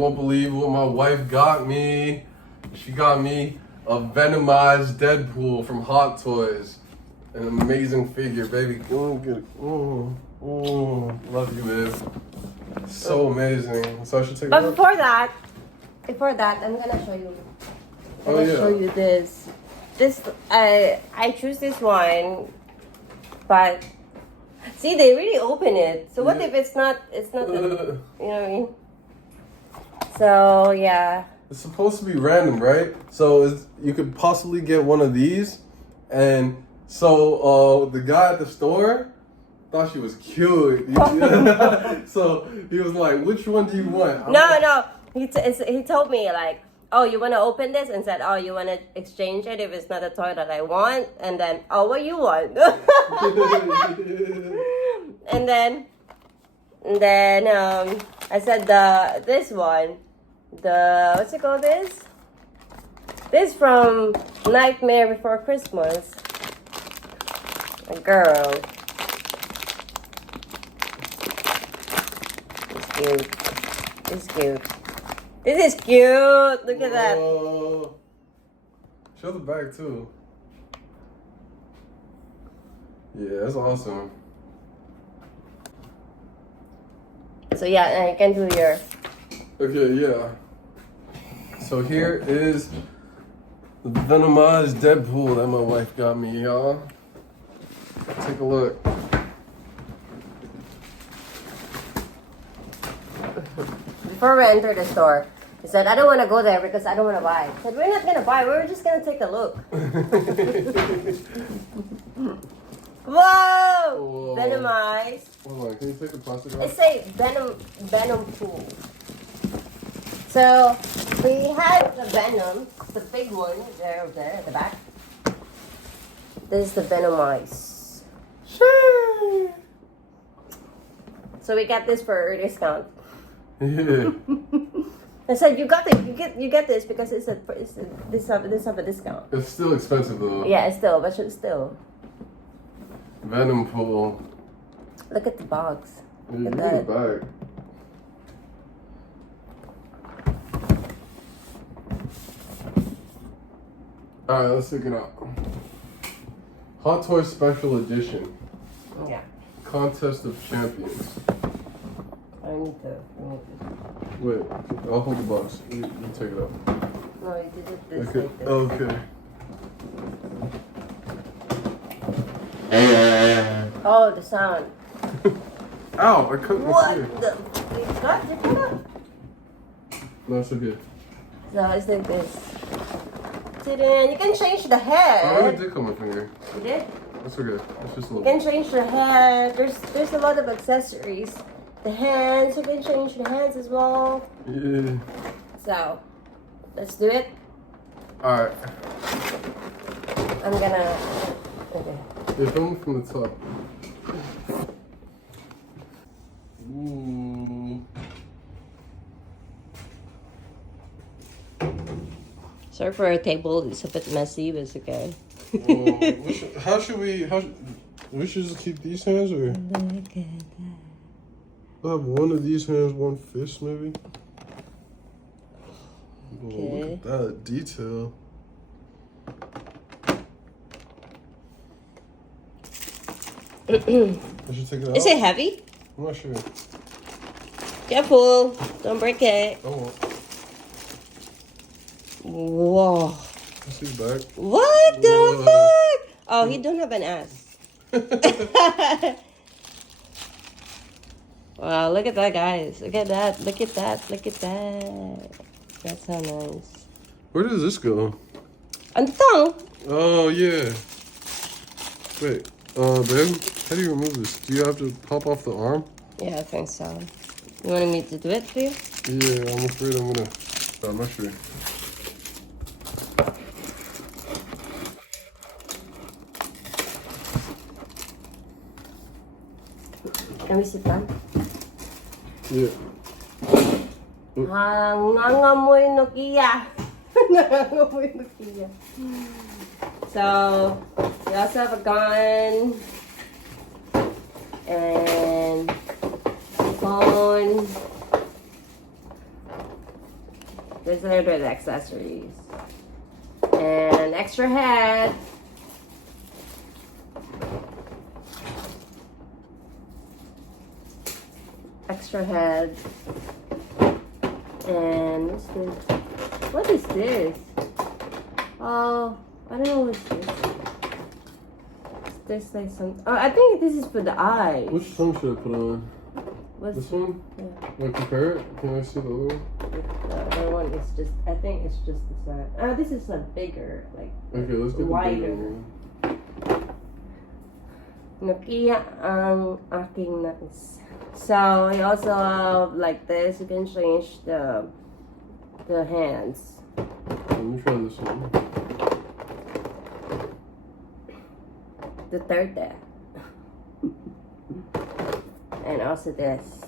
won't believe what my wife got me. She got me a venomized Deadpool from Hot Toys. An amazing figure, baby. Love you, babe. So amazing. So I should take it. But before that, I'm gonna show you. Show you this. I choose this one, but see, they really open it. So what if it's not? It's not. You know what I mean? So yeah. It's supposed to be random, right? So you could possibly get one of these, and so the guy at the store thought she was cute. So he was like, "Which one do you want?" No. He told me like, "Oh, you want to open this?" And said, "Oh, you want to exchange it if it's not a toy that I want?" And then, "Oh, what you want?" and then I said this one. What's it called? This from Nightmare Before Christmas. A girl. It's cute. It's cute. This is cute. Look at that. Show the back too. Yeah, that's awesome. So yeah, you can do your. Okay, yeah. So here is the venomized Deadpool that my wife got me, y'all. Take a look. Before we enter the store, he said, "I don't want to go there because I don't want to buy." I said, "We're not going to buy. We're just going to take a look." Whoa! Whoa! Venomized. Hold on, can you take the plastic off? It's a Venompool. So we had the Venom, the big one there at the back. This is the Venomized. Sure. So we got this for a discount. Yeah. I said you got it. You get this because this have a discount. It's still expensive though. Yeah, it's still, but it's still. Venompool. Look at the box. Look at that. that. Back. All right, let's take it out. Hot Toys Special Edition. Yeah. Contest of Champions. I need to. Wait, I'll hold the box. You take it out. No, you did it this Okay. like this. Okay. Oh, the sound. Ow! I cut my What ear. the? You cut it? No, it's okay. So it's like this. You can change the I already head. did cut my finger. You did? That's okay. It's just a You little. can change the head. There's a lot of accessories. The hands, you can change the hands as well. Yeah. So, let's do it. Alright. I'm gonna. Okay. Yeah, film from the top. Ooh. Sorry for our table. It's a bit messy, but it's okay. How should we just keep these hands or? Look at that. I'll have one of these hands, one fist maybe. Oh, look at that detail. I should take it out. Is it heavy? I'm not sure. Careful. Don't break it. I won't. Whoa. Let's see the back. What the fuck? Oh, he don't have an ass. Wow, look at that, guys. Look at that. Look at that. Look at that. That's so nice. Where does this go? On the tongue. Oh, yeah. Wait, babe, how do you remove this? Do you have to pop off the arm? Yeah, I think so. You wanted me to do it for you? Yeah, I'm afraid I'm gonna. I'm not sure. Let me sit down. Yeah. Nangangamoy Nokia. Nangangamoy Nokia. So, we also have a gun. And phone. These are the accessories. And extra head. Extra head. And what's this? What is this? Oh, I don't know what's this. Is this like some? Oh, I think this is for the eye. Which tongue should I put on? What's This one? Yeah. Like compare it? Can I see the other one? The other one is just. I think it's just the size. Oh, this is like bigger, like Okay, let's get the bigger wider. one. Nakiya ang aking nais. So I also have like this. You can change the hands. Let me try this one. The third there. And also this.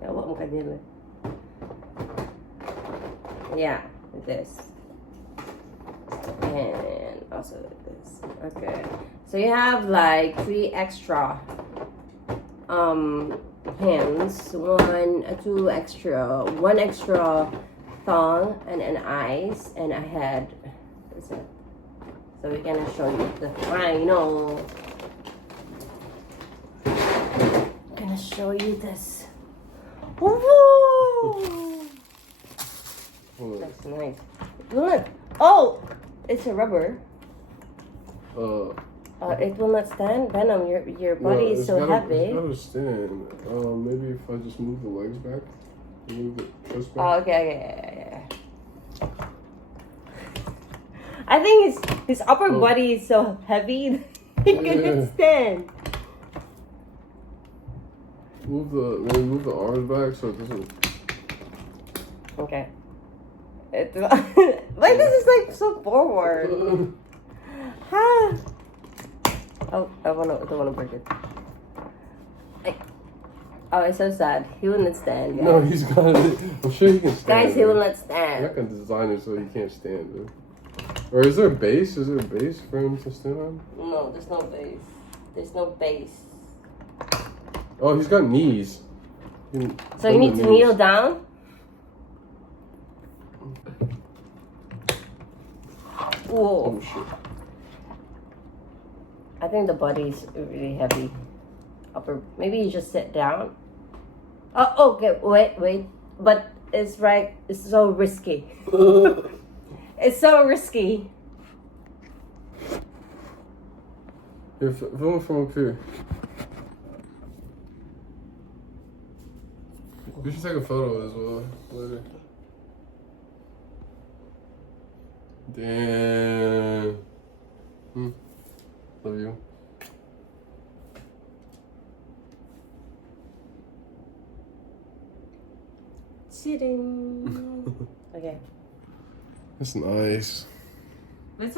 Yawa mo kanila. Yeah, this. And also this. Okay. So you have like 3 extra hands. 1 extra tongue and an eyes and a head. That's it. So we're gonna show you the final. I'm gonna show you this. Woohoo! That's nice. Look. Oh, it's a rubber. It will not stand. Venom, your body is so heavy. It's gotta stand. Maybe if I just move the legs back, move the chest back. Oh, okay. I think his upper body is so heavy he couldn't stand. Maybe move the arms back so it doesn't. Okay. Like this is like so forward. Ah. Oh, I don't wanna break it. Oh, it's so sad. He will not stand. Guys. No, he's got it. I'm sure he can stand. Guys, he will not I'm stand. not gonna design it so he can't stand, dude. Or is there a base? Is there a base for him to stand on? No, there's no base. There's no base. Oh, he's got knees. So you need to kneel down? Whoa. Oh shit. I think the body is really heavy. Maybe you just sit down. Oh, okay, wait. But it's right, it's so risky. It's so risky. Here, film from up here. We should take a photo as well later. Damn. Love you. Sitting. Okay. That's nice. It's